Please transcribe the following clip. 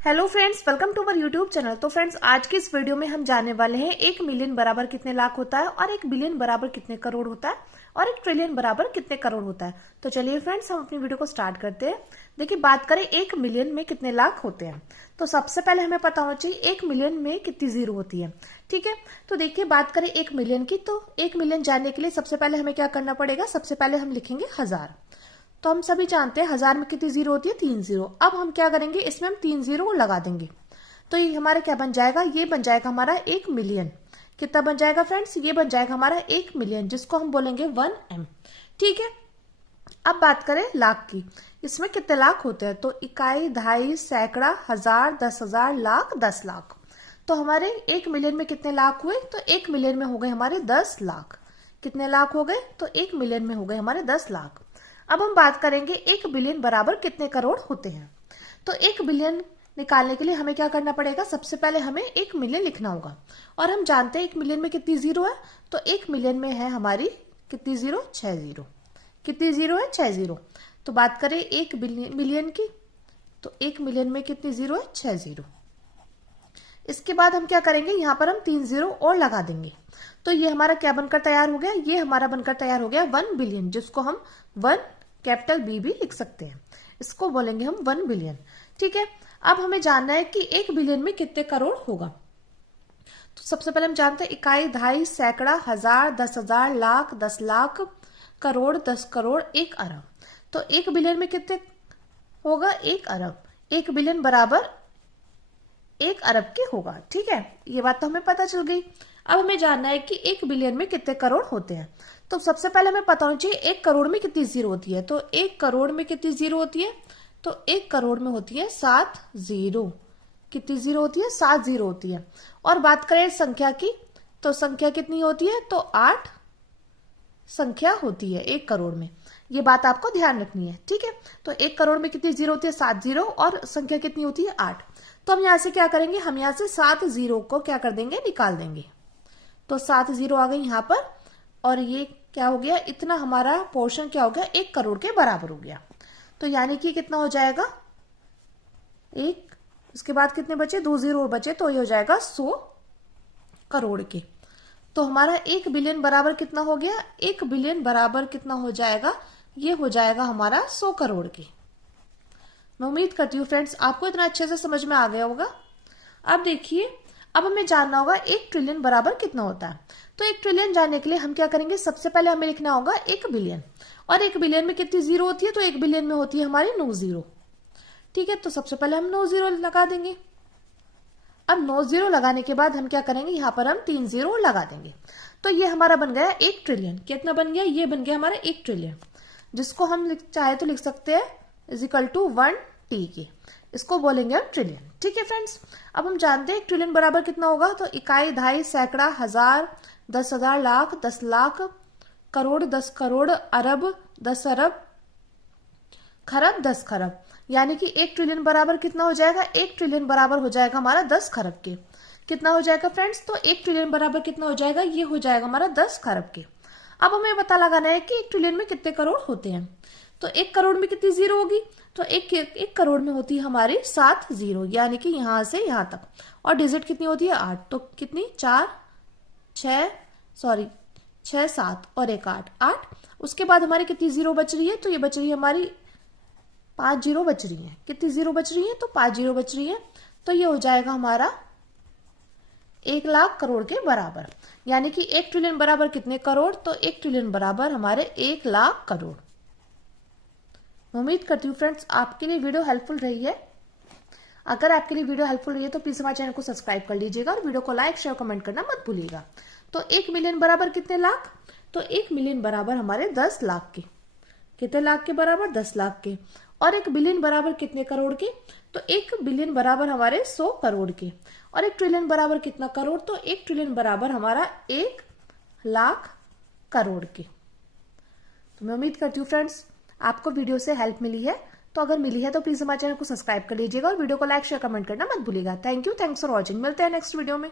Hello friends, welcome to our YouTube channel. तो friends, आज की इस वीडियो में हम जानने वाले हैं 1 मिलियन बराबर कितने लाख होता है, और 1 बिलियन बराबर कितने करोड़ होता है, और 1 ट्रिलियन बराबर कितने करोड़ होता है। तो चलिए फ्रेंड्स, हम अपनी वीडियो को स्टार्ट करते हैं। देखिए, बात करें 1 मिलियन में कितने लाख होते हैं, तो सबसे पहले हमें पता होना चाहिए 1 मिलियन में कितनी जीरो होती है। ठीक है, तो देखिए, बात करें 1 मिलियन की, तो 1 मिलियन जानने के लिए सबसे पहले हमें क्या करना पड़ेगा। सबसे पहले हम लिखेंगे 1000। तो हम सभी जानते हैं 1000 में कितनी जीरो होती है, 3 जीरो। अब हम क्या करेंगे, इसमें हम 3 जीरो को लगा देंगे, तो ये हमारा क्या बन जाएगा, ये बन जाएगा हमारा 1 मिलियन। कितना बन जाएगा फ्रेंड्स, ये बन जाएगा हमारा 1 मिलियन, जिसको हम बोलेंगे 1M। ठीक है, अब बात करें लाख की, इसमें कितने लाख होते हैं, तो इकाई, दहाई, सैकड़ा, हजार, 10,000, लाख, 10 लाख। तो हमारे 1 मिलियन में कितने लाख हुए, तो 1 मिलियन में हो गए हमारे 10 लाख। कितने लाख हो गए, तो 1 मिलियन में हो गए हमारे 10 लाख। अब हम बात करेंगे 1 बिलियन बराबर कितने करोड़ होते हैं। तो 1 बिलियन निकालने के लिए हमें क्या करना पड़ेगा, सबसे पहले हमें 1 मिलियन लिखना होगा, और हम जानते हैं 1 मिलियन में कितनी जीरो है, तो 1 मिलियन में है हमारी कितनी जीरो, 6 जीरो। कितनी जीरो है, 6 जीरो। तो बात करें 1 मिलियन की, तो 1 मिलियन में कितनी जीरो है, 6 जीरो। इसके बाद हम क्या करेंगे, यहां पर हम 3 जीरो और लगा देंगे, तो ये हमारा क्या बनकर तैयार हो गया, ये हमारा बनकर तैयार हो गया 1 बिलियन, जिसको हम 1 कैपिटल बी भी लिख सकते हैं। इसको बोलेंगे हम 1 बिलियन। ठीक है, अब हमें जानना है कि 1 बिलियन में कितने करोड़ होगा। तो सबसे पहले हम जानते हैं इकाई, दहाई, सैकड़ा, हजार, 10,000, लाख, 10 लाख, करोड़, 10 करोड़, 1 अरब। तो 1 बिलियन में कितने होगा, 1 अरब। 1 बिलियन बराबर 1 अरब के होगा। ठीक है, ये बात तो हमें पता चल गई। अब हमें जानना है कि 1 बिलियन में कितने करोड़ होते हैं। तो सबसे पहले हमें पता होना चाहिए 1 करोड़ में कितनी जीरो होती है। तो 1 करोड़ में कितनी जीरो होती है, तो 1 करोड़ में होती है 7 जीरो। कितनी जीरो होती है, 7 जीरो होती है। और बात करें संख्या की, तो संख्या कितनी होती है, तो 8 संख्या होती है 1 करोड़ में। ये बात आपको ध्यान रखनी है। ठीक है, तो 1 करोड़ में कितनी जीरो होती है, 7 जीरो, और संख्या कितनी होती है, 8। तो हम यहां से क्या करेंगे, हम यहां से 7 जीरो को क्या कर देंगे, निकाल देंगे। तो 7 जीरो आ गई यहां पर, और ये क्या हो गया, इतना हमारा पोर्शन क्या हो गया, 1 करोड़ के बराबर हो गया। तो यानी कि कितना हो जाएगा, 1, इसके बाद कितने बचे, 2 जीरो बचे, तो ये हो जाएगा 100 करोड़ के। तो हमारा 1 बिलियन बराबर कितना हो गया, 1 बिलियन बराबर कितना हो जाएगा, ये हो जाएगा हमारा 100 करोड़ के। मैं उम्मीद करती हूँ फ्रेंड्स आपको इतना अच्छे से समझ में आ गया होगा। अब देखिए, अब हमें जानना होगा 1 ट्रिलियन बराबर कितना होता है। तो 1 ट्रिलियन जानने के लिए हम क्या करेंगे, सबसे पहले हमें लिखना होगा 1 बिलियन, और 1 बिलियन में कितनी जीरो होती है, तो 1 बिलियन में होती है हमारी 9 जीरो। ठीक है, तो सबसे पहले हम 9 जीरो लगा देंगे। अब 9 जीरो लगाने के बाद हम क्या करेंगे, यहां पर हम 3 जीरो लगा देंगे, तो ये हमारा बन गया 1 ट्रिलियन। कितना बन गया, ये बन गया हमारा 1 ट्रिलियन, जिसको हम चाहे तो लिख सकते हैं इजिकल टू 1T के। इसको बोलेंगे हम ट्रिलियन। ठीक है फ्रेंड्स, अब हम जानते हैं 1 ट्रिलियन बराबर कितना होगा। तो इकाई, दहाई, सैकड़ा, हजार, 10,000, लाख, 10 लाख, करोड़, 10 करोड़, अरब, 10 अरब, खरब, 10 खरब। यानी कि 1 ट्रिलियन बराबर कितना हो जाएगा, 1 ट्रिलियन बराबर हो जाएगा हमारा 10 खरब के। कितना हो जाएगा फ्रेंड्स, तो 1 ट्रिलियन बराबर कितना हो जाएगा, ये हो जाएगा हमारा 10 खरब के। अब हमें पता लगाना है कि 1 ट्रिलियन में कितने करोड़ होते हैं। तो 1 करोड़ में कितनी जीरो होगी, तो एक करोड़ में होती है हमारी 7 जीरो, यानी कि यहां से यहां तक। और डिजिट कितनी होती है, 8। तो कितनी, 6 7 और 1 8 8। उसके बाद हमारी कितनी जीरो बच रही है, तो ये बच रही है हमारी 5 जीरो बच रही है। कितनी जीरो बच रही है, तो 5 जीरो बच रही है। तो ये हो जाएगा हमारा 1 लाख करोड़ के बराबर। यानी कि 1 ट्रिलियन बराबर कितने करोड़, तो 1 ट्रिलियन बराबर हमारे 1 लाख करोड़। मैं उम्मीद करती हूँ फ्रेंड्स आपके लिए वीडियो हेल्पफुल रही है। अगर आपके लिए वीडियो हेल्पफुल रही है तो प्लीज हमारे चैनल को सब्सक्राइब कर लीजिएगा, और वीडियो को लाइक, शेयर, कमेंट करना मत भूलिएगा। तो 1 मिलियन बराबर कितने लाख, तो 1 मिलियन बराबर हमारे 10 लाख के। कितने लाख के बराबर, 10 लाख के। और 1 बिलियन बराबर कितने करोड़ के, तो 1 बिलियन बराबर हमारे 100 करोड़ के। और 1 ट्रिलियन बराबर कितना करोड़, तो 1 ट्रिलियन बराबर हमारा 1 लाख करोड़ के। तो मैं उम्मीद करती हूँ फ्रेंड्स आपको वीडियो से हेल्प मिली है। तो अगर मिली है तो प्लीज हमारे चैनल को सब्सक्राइब कर लीजिएगा, और वीडियो को लाइक, शेयर, कमेंट करना मत भूलिएगा। Thank you, thanks for watching. मिलते हैं नेक्स्ट वीडियो में।